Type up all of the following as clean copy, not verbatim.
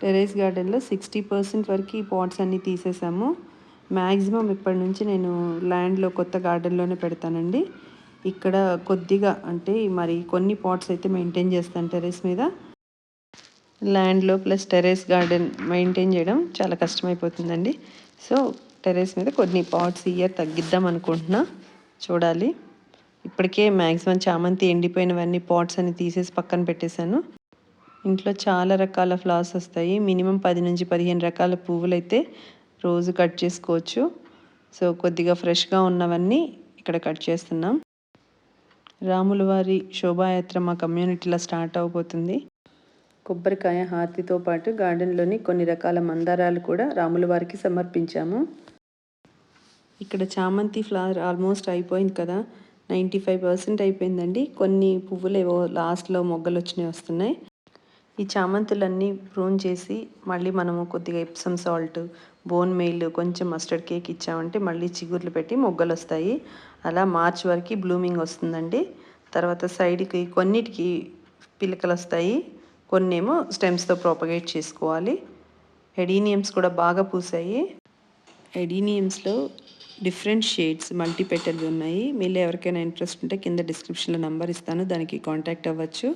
Terrace గార్డెన్లో 60% వరకు ఈ పాట్స్ అన్నీ తీసేసాము. మ్యాక్సిమం ఇప్పటి నుంచి నేను ల్యాండ్లో కొత్త గార్డెన్లోనే పెడతానండి. ఇక్కడ కొద్దిగా అంటే మరి కొన్ని పాట్స్ అయితే మెయింటైన్ చేస్తాను టెర్రస్ మీద. ల్యాండ్లో ప్లస్ టెర్రస్ గార్డెన్ మెయింటైన్ చేయడం చాలా కష్టమైపోతుందండి. సో టెర్రస్ మీద కొన్ని పాట్స్ ఇయర్ తగ్గిద్దాం అనుకుంటున్నా, చూడాలి. ఇప్పటికే మ్యాక్సిమం చామంతి ఎండిపోయినవన్నీ పాట్స్ అన్ని తీసేసి పక్కన పెట్టేశాను. ఇంట్లో చాలా రకాల ఫ్లవర్స్ వస్తాయి. మినిమం 10 నుంచి 15 రకాల పువ్వులు అయితే రోజు కట్ చేసుకోవచ్చు. సో కొద్దిగా ఫ్రెష్గా ఉన్నవన్నీ ఇక్కడ కట్ చేస్తున్నాం. రాముల వారి శోభాయాత్ర మా కమ్యూనిటీలో స్టార్ట్ అవబోతుంది. కొబ్బరికాయ హారతితో పాటు గార్డెన్లోని కొన్ని రకాల మందారాలు కూడా రాముల వారికి సమర్పించాము. ఇక్కడ చామంతి ఫ్లవర్ ఆల్మోస్ట్ అయిపోయింది కదా, 95% అయిపోయిందండి. కొన్ని పువ్వులు ఏవో లాస్ట్లో మొగ్గలు వచ్చినాయి వస్తున్నాయి. ఈ చామంతులన్నీ ప్రూన్ చేసి మళ్ళీ మనము కొద్దిగా ఎప్సమ్ సాల్ట్, బోన్ మెయిల్, కొంచెం మస్టర్డ్ కేక్ ఇచ్చామంటే మళ్ళీ చిగుర్లు పెట్టి మొగ్గలు వస్తాయి. అలా మార్చ్ వరకు బ్లూమింగ్ వస్తుందండి. తర్వాత సైడ్కి కొన్నిటికి పిలకలు వస్తాయి, కొన్నేమో స్టెమ్స్తో ప్రాపగేట్ చేసుకోవాలి. ఎడీనియమ్స్ కూడా బాగా పూసాయి. ఎడీనియమ్స్లో డిఫరెంట్ షేడ్స్ మల్టీ పెటల్ ఉన్నాయి. మీలో ఎవరికైనా ఇంట్రెస్ట్ ఉంటే కింద డిస్క్రిప్షన్లో నెంబర్ ఇస్తాను, దానికి కాంటాక్ట్ అవ్వచ్చు.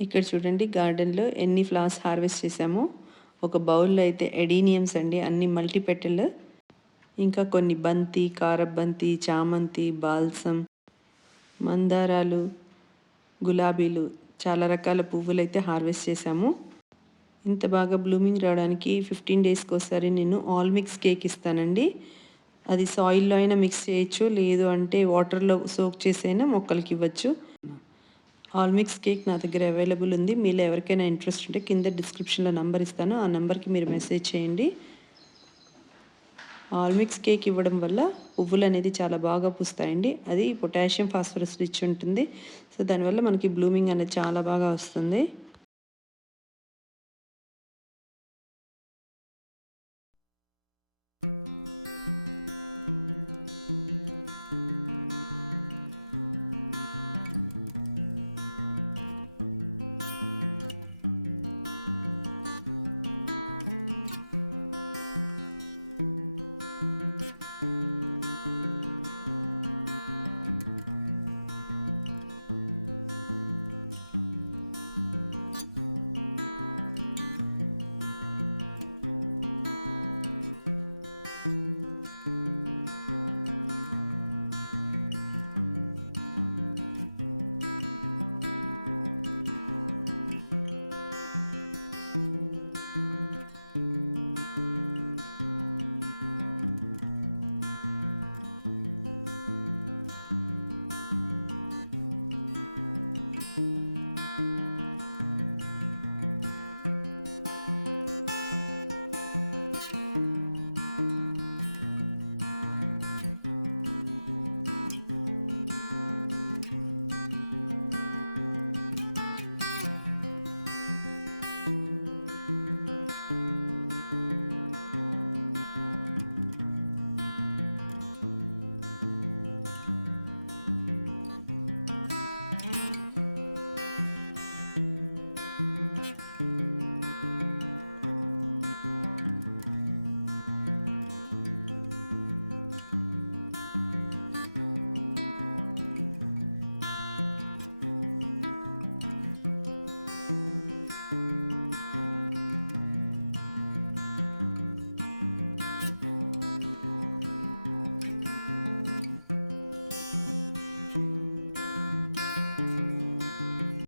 ఇక్కడ చూడండి గార్డెన్లో ఎన్ని ఫ్లవర్స్ హార్వెస్ట్ చేసామో. ఒక బౌల్లో అయితే ఎడీనియమ్స్ అండి, అన్ని మల్టీ పెటల్. ఇంకా కొన్ని బంతి, కారబంతి, చామంతి, బాల్సం, మందారాలు, గులాబీలు, చాలా రకాల పువ్వులు అయితే హార్వెస్ట్ చేసాము. ఇంత బాగా బ్లూమింగ్ రావడానికి 15 డేస్కి ఒకసారి నేను ఆల్ మిక్స్ కేక్ ఇస్తానండి. అది సాయిల్లో అయినా మిక్స్ చేయొచ్చు, లేదు అంటే వాటర్లో సోక్ చేసైనా మొక్కలకి ఇవ్వచ్చు. ఆల్ మిక్స్ కేక్ నా దగ్గర అవైలబుల్ ఉంది. మీలో ఎవరికైనా ఇంట్రెస్ట్ ఉంటే కింద డిస్క్రిప్షన్లో నెంబర్ ఇస్తాను, ఆ నెంబర్కి మీరు మెసేజ్ చేయండి. ఆల్ మిక్స్ కేక్ ఇవ్వడం వల్ల పువ్వులు అనేది చాలా బాగా పూస్తాయండి. అది పొటాషియం, ఫాస్ఫరస్ రిచ్ ఉంటుంది. సో దానివల్ల మనకి బ్లూమింగ్ అనేది చాలా బాగా వస్తుంది.